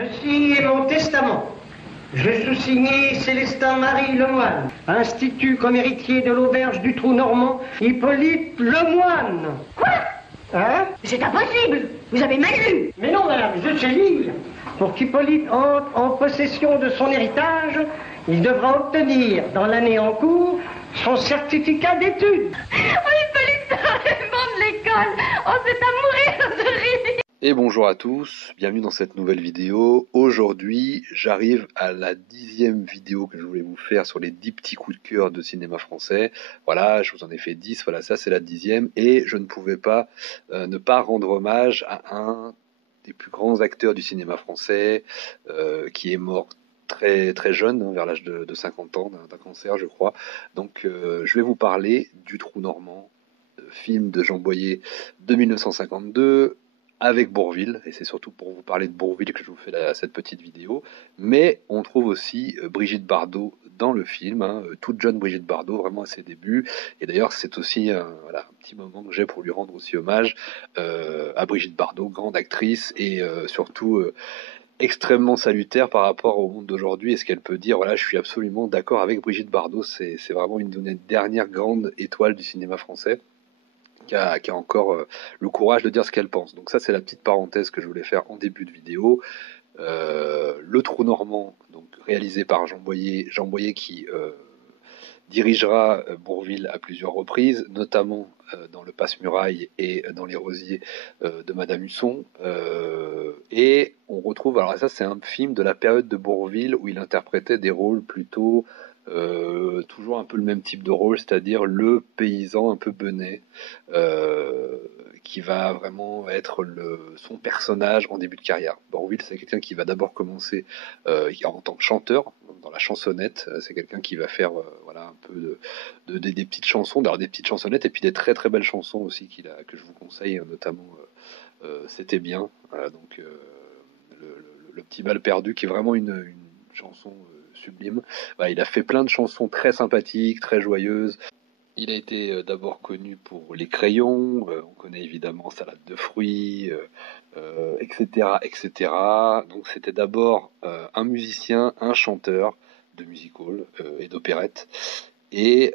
Je signe mon testament. Je sous-signe Célestin Marie Lemoine, institut comme héritier de l'auberge du Trou Normand, Hippolyte Lemoine. Quoi? Hein? C'est impossible. Vous avez mal lu. Mais non, madame, je sais lire. Pour qu'Hippolyte entre en possession de son héritage, il devra obtenir, dans l'année en cours, son certificat d'études. Oh, Hippolyte, vraiment de l'école. Oh, c'est à mourir de rire. Et bonjour à tous, bienvenue dans cette nouvelle vidéo. Aujourd'hui, j'arrive à la 10e vidéo que je voulais vous faire sur les 10 petits coups de cœur de cinéma français. Voilà, je vous en ai fait 10, voilà, ça c'est la 10e. Et je ne pouvais pas ne pas rendre hommage à un des plus grands acteurs du cinéma français, qui est mort très très jeune, hein, vers l'âge de 50 ans, d'un cancer je crois. Donc je vais vous parler du Trou Normand, film de Jean Boyer de 1952, avec Bourvil, et c'est surtout pour vous parler de Bourvil que je vous fais cette petite vidéo. Mais on trouve aussi Brigitte Bardot dans le film, hein, toute jeune Brigitte Bardot, vraiment à ses débuts. Et d'ailleurs, c'est aussi voilà, un petit moment que j'ai pour lui rendre aussi hommage à Brigitte Bardot, grande actrice, et surtout extrêmement salutaire par rapport au monde d'aujourd'hui et ce qu'elle peut dire. Voilà, je suis absolument d'accord avec Brigitte Bardot, c'est vraiment une des dernières grandes étoiles du cinéma français, qui a encore le courage de dire ce qu'elle pense. Donc ça, c'est la petite parenthèse que je voulais faire en début de vidéo. Le Trou Normand, donc réalisé par Jean Boyer qui dirigera Bourvil à plusieurs reprises, notamment dans Le Passe-Muraille et dans Les Rosiers de Madame Husson. Et on retrouve, alors ça c'est un film de la période de Bourvil où il interprétait des rôles plutôt toujours un peu le même type de rôle, c'est-à-dire le paysan un peu benet, qui va vraiment être son personnage en début de carrière. Bourvil, c'est quelqu'un qui va d'abord commencer en tant que chanteur, dans la chansonnette. C'est quelqu'un qui va faire voilà, un peu des petites chansons, d'ailleurs des petites chansonnettes, et puis des très très belles chansons aussi que je vous conseille, notamment C'était bien, donc le petit bal perdu, qui est vraiment une chanson sublime. Voilà, il a fait plein de chansons très sympathiques, très joyeuses. Il a été d'abord connu pour Les Crayons, on connaît évidemment Salade de fruits, etc., etc. Donc c'était d'abord un musicien, un chanteur de music-hall et d'opérette. Et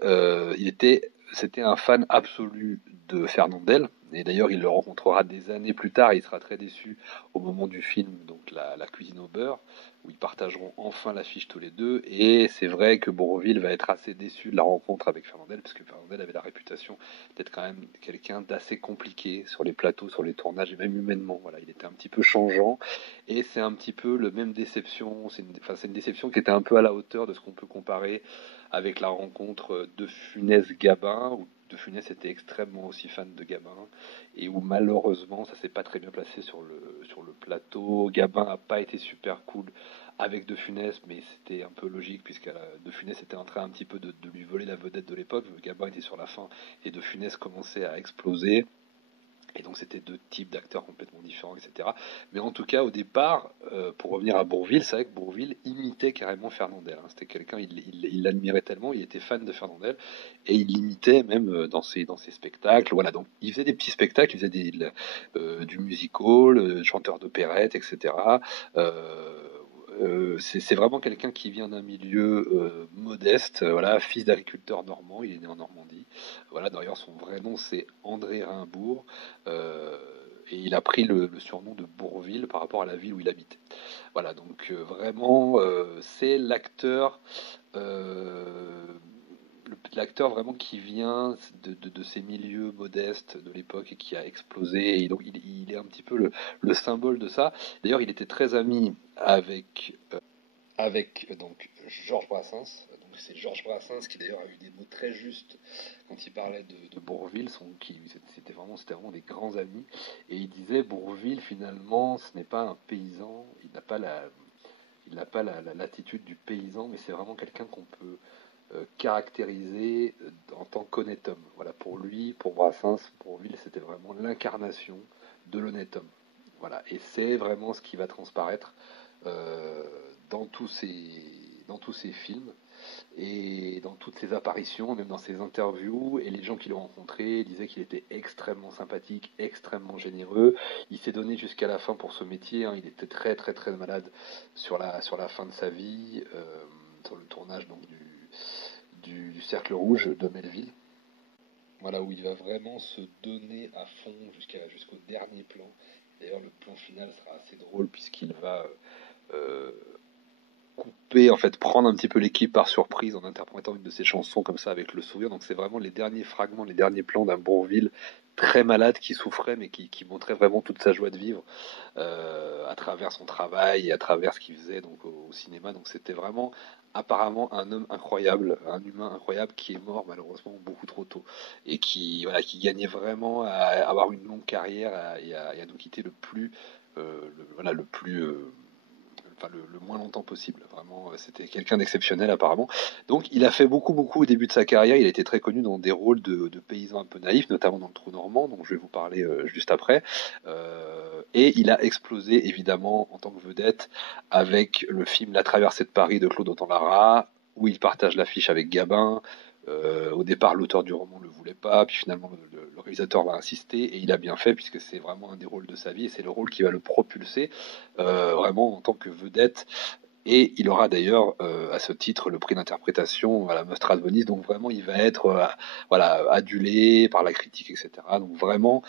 c'était un fan absolu de Fernandel. Et d'ailleurs, il le rencontrera des années plus tard. Et il sera très déçu au moment du film, donc la cuisine au beurre, où ils partageront enfin l'affiche tous les deux. Et c'est vrai que Bourvil va être assez déçu de la rencontre avec Fernandel, parce que Fernandel avait la réputation d'être quand même quelqu'un d'assez compliqué sur les plateaux, sur les tournages, et même humainement. Voilà, il était un petit peu changeant. Et c'est un petit peu le même déception. C'est une déception qui était un peu à la hauteur de ce qu'on peut comparer avec la rencontre de Funès-Gabin, où De Funès était extrêmement aussi fan de Gabin, et où malheureusement ça s'est pas très bien placé sur le plateau. Gabin a pas été super cool avec De Funès, mais c'était un peu logique, puisque De Funès était en train un petit peu de lui voler la vedette de l'époque. Gabin était sur la fin, et De Funès commençait à exploser. Et donc c'était deux types d'acteurs complètement différents, etc. Mais en tout cas, au départ, pour revenir à Bourvil, c'est vrai que Bourvil imitait carrément Fernandel, hein. C'était quelqu'un, il l'admirait tellement, il était fan de Fernandel, et il l'imitait même dans ses spectacles. Voilà, donc il faisait des petits spectacles, il faisait du music-hall, chanteur d'opérette, etc. C'est vraiment quelqu'un qui vient d'un milieu modeste, voilà, fils d'agriculteur normand, il est né en Normandie. Voilà, d'ailleurs son vrai nom c'est André Rimbourg, et il a pris le surnom de Bourvil par rapport à la ville où il habitait. Voilà, donc vraiment c'est l'acteur vraiment qui vient de ces milieux modestes de l'époque et qui a explosé, et donc il est un petit peu le symbole de ça. D'ailleurs, il était très ami avec donc Georges Brassens. Donc c'est Georges Brassens qui d'ailleurs a eu des mots très justes quand il parlait de Bourvil. C'était vraiment des grands amis, et il disait Bourvil finalement ce n'est pas un paysan, il n'a pas l'attitude du paysan, mais c'est vraiment quelqu'un qu'on peut caractérisé en tant qu'honnête homme. Voilà, pour lui, pour Brassens, pour Bourvil, c'était vraiment l'incarnation de l'honnête homme. Voilà, et c'est vraiment ce qui va transparaître euh, dans tous ces films. et dans toutes ses apparitions, même dans ses interviews, et les gens qui l'ont rencontré disaient qu'il était extrêmement sympathique, extrêmement généreux. Il s'est donné jusqu'à la fin pour ce métier, hein. Il était très très très malade sur la fin de sa vie, sur le tournage donc du Cercle Rouge de Melville. Voilà, où il va vraiment se donner à fond jusqu'au dernier plan. D'ailleurs, le plan final sera assez drôle puisqu'il va euh, couper, en fait, prendre un petit peu l'équipe par surprise en interprétant une de ses chansons comme ça avec le sourire. Donc c'est vraiment les derniers fragments, les derniers plans d'un Bourvil très malade qui souffrait mais qui montrait vraiment toute sa joie de vivre à travers son travail et à travers ce qu'il faisait donc au cinéma. Donc c'était vraiment apparemment un homme incroyable, un humain incroyable qui est mort malheureusement beaucoup trop tôt et qui gagnait vraiment à avoir une longue carrière et à nous quitter le plus le plus enfin le moins longtemps possible. Vraiment, c'était quelqu'un d'exceptionnel apparemment. Donc, il a fait beaucoup au début de sa carrière. Il a été très connu dans des rôles de paysans un peu naïfs, notamment dans le Trou Normand, dont je vais vous parler juste après. Et il a explosé évidemment en tant que vedette avec le film La Traversée de Paris de Claude Autant-Lara, où il partage l'affiche avec Gabin. Au départ, l'auteur du roman ne le voulait pas, puis finalement, le réalisateur va insister, et il a bien fait, puisque c'est vraiment un des rôles de sa vie, et c'est le rôle qui va le propulser vraiment en tant que vedette. Et il aura d'ailleurs à ce titre le prix d'interprétation à la Mostra de Venise. Donc vraiment, il va être voilà, adulé par la critique, etc. Donc vraiment,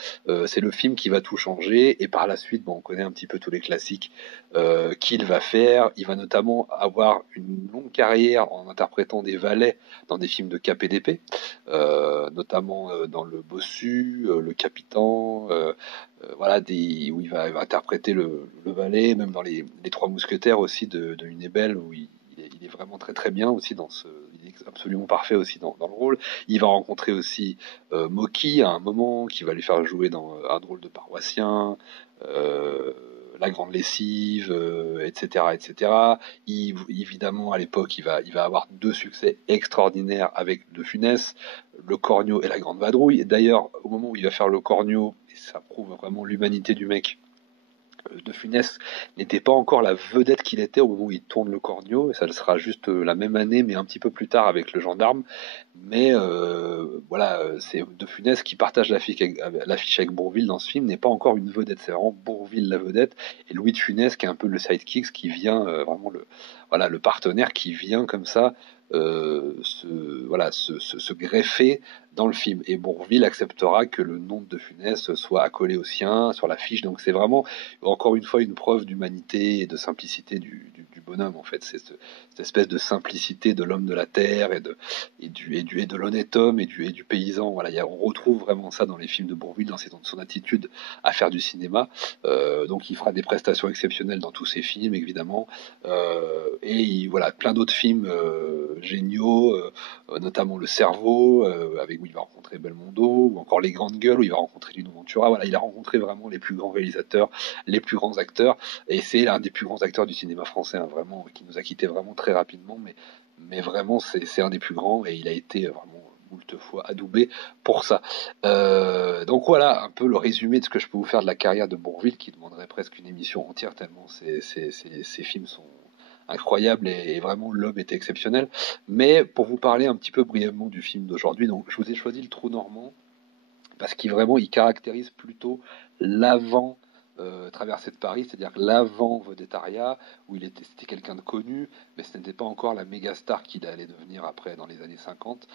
c'est le film qui va tout changer. Et par la suite, bon, on connaît un petit peu tous les classiques qu'il va faire. Il va notamment avoir une longue carrière en interprétant des valets dans des films de KPDP, notamment dans Le Bossu, Le Capitan, voilà, où il va interpréter le valet, même dans les Trois Mousquetaires aussi de Hunebelle, où il est vraiment très très bien aussi il est absolument parfait aussi dans le rôle. Il va rencontrer aussi Mocky à un moment, qui va lui faire jouer dans un drôle de paroissien, euh, La Grande Lessive, etc., etc. Évidemment, à l'époque, il va avoir deux succès extraordinaires avec De Funès, Le Cornio et La Grande Vadrouille. D'ailleurs, au moment où il va faire Le Cornio, et ça prouve vraiment l'humanité du mec, De Funès n'était pas encore la vedette qu'il était au moment où il tourne Le Cornio, et ça le sera juste la même année, mais un petit peu plus tard avec Le Gendarme. Mais voilà, c'est De Funès qui partage l'affiche avec Bourvil dans ce film, n'est pas encore une vedette, c'est vraiment Bourvil la vedette, et Louis de Funès qui est un peu le sidekick, qui vient vraiment voilà, le partenaire qui vient comme ça se greffer dans le film. Et Bourvil acceptera que le nom de Funès soit accolé au sien sur l'affiche. Donc c'est vraiment encore une fois une preuve d'humanité et de simplicité du bonhomme en fait. C'est cette espèce de simplicité de l'homme de la terre et de l'honnête homme et du paysan. Voilà, on retrouve vraiment ça dans les films de Bourvil, dans son attitude à faire du cinéma. Donc il fera des prestations exceptionnelles dans tous ses films évidemment. Voilà, plein d'autres films géniaux, notamment Le Cerveau, avec où il va rencontrer Belmondo, ou encore Les Grandes Gueules, où il va rencontrer Lino Ventura. Voilà, il a rencontré vraiment les plus grands réalisateurs, les plus grands acteurs, et c'est l'un des plus grands acteurs du cinéma français, hein, vraiment, qui nous a quittés vraiment très rapidement, mais vraiment, c'est un des plus grands, et il a été vraiment moult fois adoubé pour ça. Donc voilà un peu le résumé de ce que je peux vous faire de la carrière de Bourvil, qui demanderait presque une émission entière, tellement ces films sont incroyables et vraiment l'homme était exceptionnel. Mais pour vous parler un petit peu brièvement du film d'aujourd'hui, donc je vous ai choisi Le Trou Normand parce qu'il vraiment il caractérise plutôt l'avant traversée de Paris, c'est-à-dire l'avant vedettariat, où c'était quelqu'un de connu, mais ce n'était pas encore la méga star qu'il allait devenir après dans les années 50.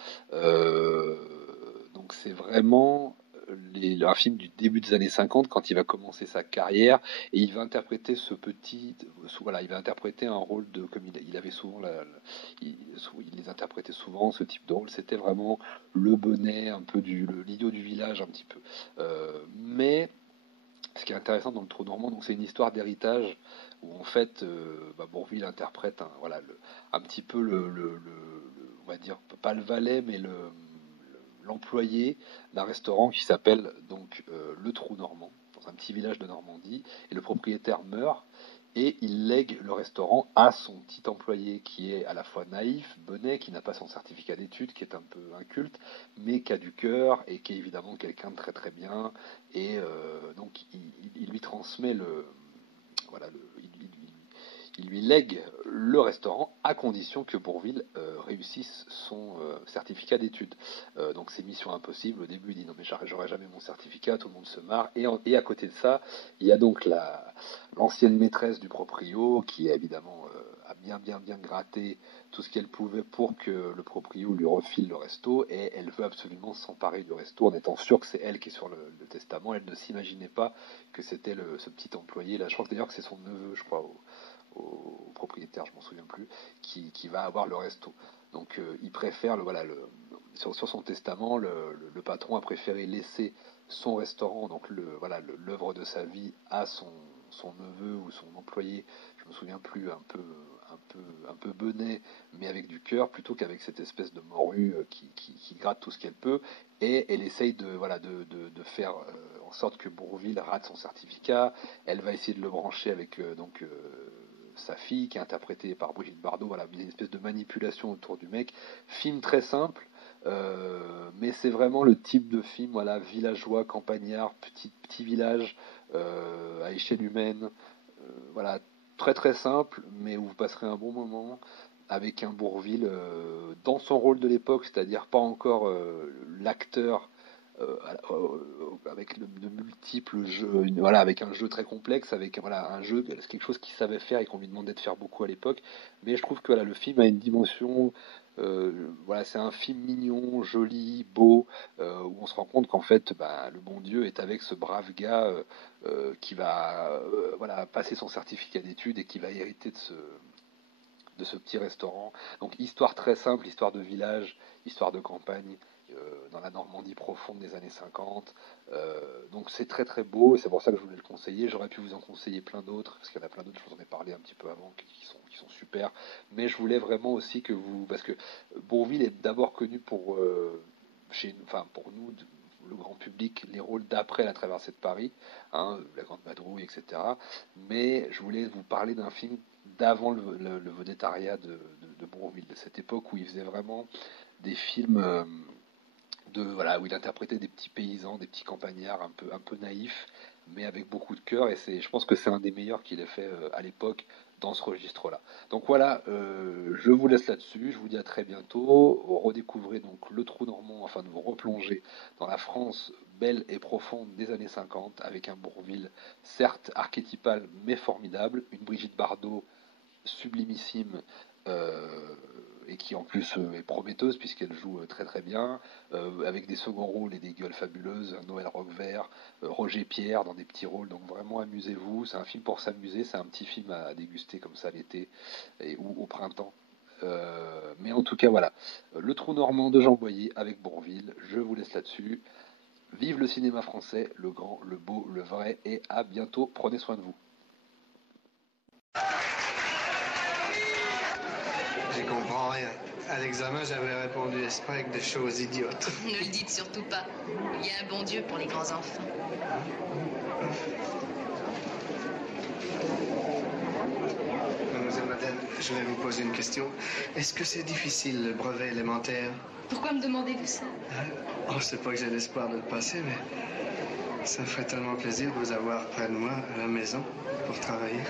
Donc c'est vraiment un film du début des années 50 quand il va commencer sa carrière et il va interpréter il va interpréter un rôle de comme il avait souvent il les interprétait souvent ce type de rôle, c'était vraiment le bonnet un peu l'idiot du village un petit peu, mais ce qui est intéressant dans Le Trou Normand, donc c'est une histoire d'héritage où en fait Bourvil interprète un petit peu on va dire pas le valet mais l'employé d'un restaurant qui s'appelle donc Le Trou Normand dans un petit village de Normandie, et le propriétaire meurt et il lègue le restaurant à son petit employé qui est à la fois naïf, bonnet, qui n'a pas son certificat d'études, qui est un peu inculte, mais qui a du cœur et qui est évidemment quelqu'un de très très bien. Et donc il lui transmet voilà, il lui lègue le restaurant, à condition que Bourvil réussisse son certificat d'études. Donc c'est mission impossible. Au début, il dit non mais j'aurai jamais mon certificat, tout le monde se marre. Et à côté de ça, il y a donc l'ancienne maîtresse du proprio qui évidemment a bien gratté tout ce qu'elle pouvait pour que le proprio lui refile le resto, et elle veut absolument s'emparer du resto en étant sûre que c'est elle qui est sur le testament. Elle ne s'imaginait pas que c'était ce petit employé là. Je crois que d'ailleurs que c'est son neveu, je crois, au propriétaire, je m'en souviens plus, qui va avoir le resto. Donc il préfère, sur son testament, le patron a préféré laisser son restaurant, donc l'œuvre de sa vie, à son neveu ou son employé, je me souviens plus, un peu benet, mais avec du cœur, plutôt qu'avec cette espèce de morue qui gratte tout ce qu'elle peut. Et elle essaye de faire en sorte que Bourvil rate son certificat. Elle va essayer de le brancher avec sa fille, qui est interprétée par Brigitte Bardot. Voilà, il y a une espèce de manipulation autour du mec. Film très simple, mais c'est vraiment le type de film, voilà, villageois, campagnard, petit village à échelle humaine, voilà, très très simple, mais où vous passerez un bon moment, avec un Bourvil dans son rôle de l'époque, c'est-à-dire pas encore l'acteur avec de multiples jeux, voilà, avec un jeu très complexe, avec voilà, un jeu, c'est quelque chose qu'il savait faire et qu'on lui demandait de faire beaucoup à l'époque. Mais je trouve que voilà, le film a une dimension, voilà, c'est un film mignon, joli, beau, où on se rend compte qu'en fait, le bon Dieu est avec ce brave gars qui va voilà, passer son certificat d'études et qui va hériter de ce petit restaurant. Donc histoire très simple, histoire de village, histoire de campagne, dans la Normandie profonde des années 50. Donc c'est très très beau, et c'est pour ça que je voulais le conseiller. J'aurais pu vous en conseiller plein d'autres, parce qu'il y en a plein d'autres, je vous en ai parlé un petit peu avant, qui sont super. Mais je voulais vraiment aussi que vous... Parce que Bourvil est d'abord connu pour, pour nous, le grand public, les rôles d'après La Traversée de Paris, hein, La Grande Vadrouille, etc. Mais je voulais vous parler d'un film d'avant le vedettariat de Bourvil, de cette époque où il faisait vraiment des films voilà, où il interprétait des petits paysans, des petits campagnards un peu naïfs, mais avec beaucoup de cœur, et je pense que c'est un des meilleurs qu'il ait fait à l'époque dans ce registre-là. Donc voilà, je vous laisse là-dessus, je vous dis à très bientôt. Redécouvrez donc Le Trou Normand, afin de vous replonger dans la France belle et profonde des années 50, avec un Bourvil certes archétypal mais formidable, une Brigitte Bardot sublimissime, et qui en plus est prometteuse puisqu'elle joue très très bien, avec des seconds rôles et des gueules fabuleuses, Noël Roquevert, Roger Pierre dans des petits rôles. Donc vraiment amusez-vous, c'est un film pour s'amuser, c'est un petit film à déguster comme ça l'été ou au printemps. Mais en tout cas voilà, Le Trou Normand de Jean Boyer avec Bourvil, je vous laisse là-dessus. Vive le cinéma français, le grand, le beau, le vrai, et à bientôt, prenez soin de vous. Je comprends rien. À l'examen, j'avais répondu espoir avec des choses idiotes. Ne le dites surtout pas. Il y a un bon Dieu pour les grands enfants. Mademoiselle Madeleine, je vais vous poser une question. Est-ce que c'est difficile, le brevet élémentaire? Pourquoi me demandez-vous ça? Oh, c'est pas que j'ai l'espoir de le passer, mais ça me ferait tellement plaisir de vous avoir près de moi à la maison pour travailler.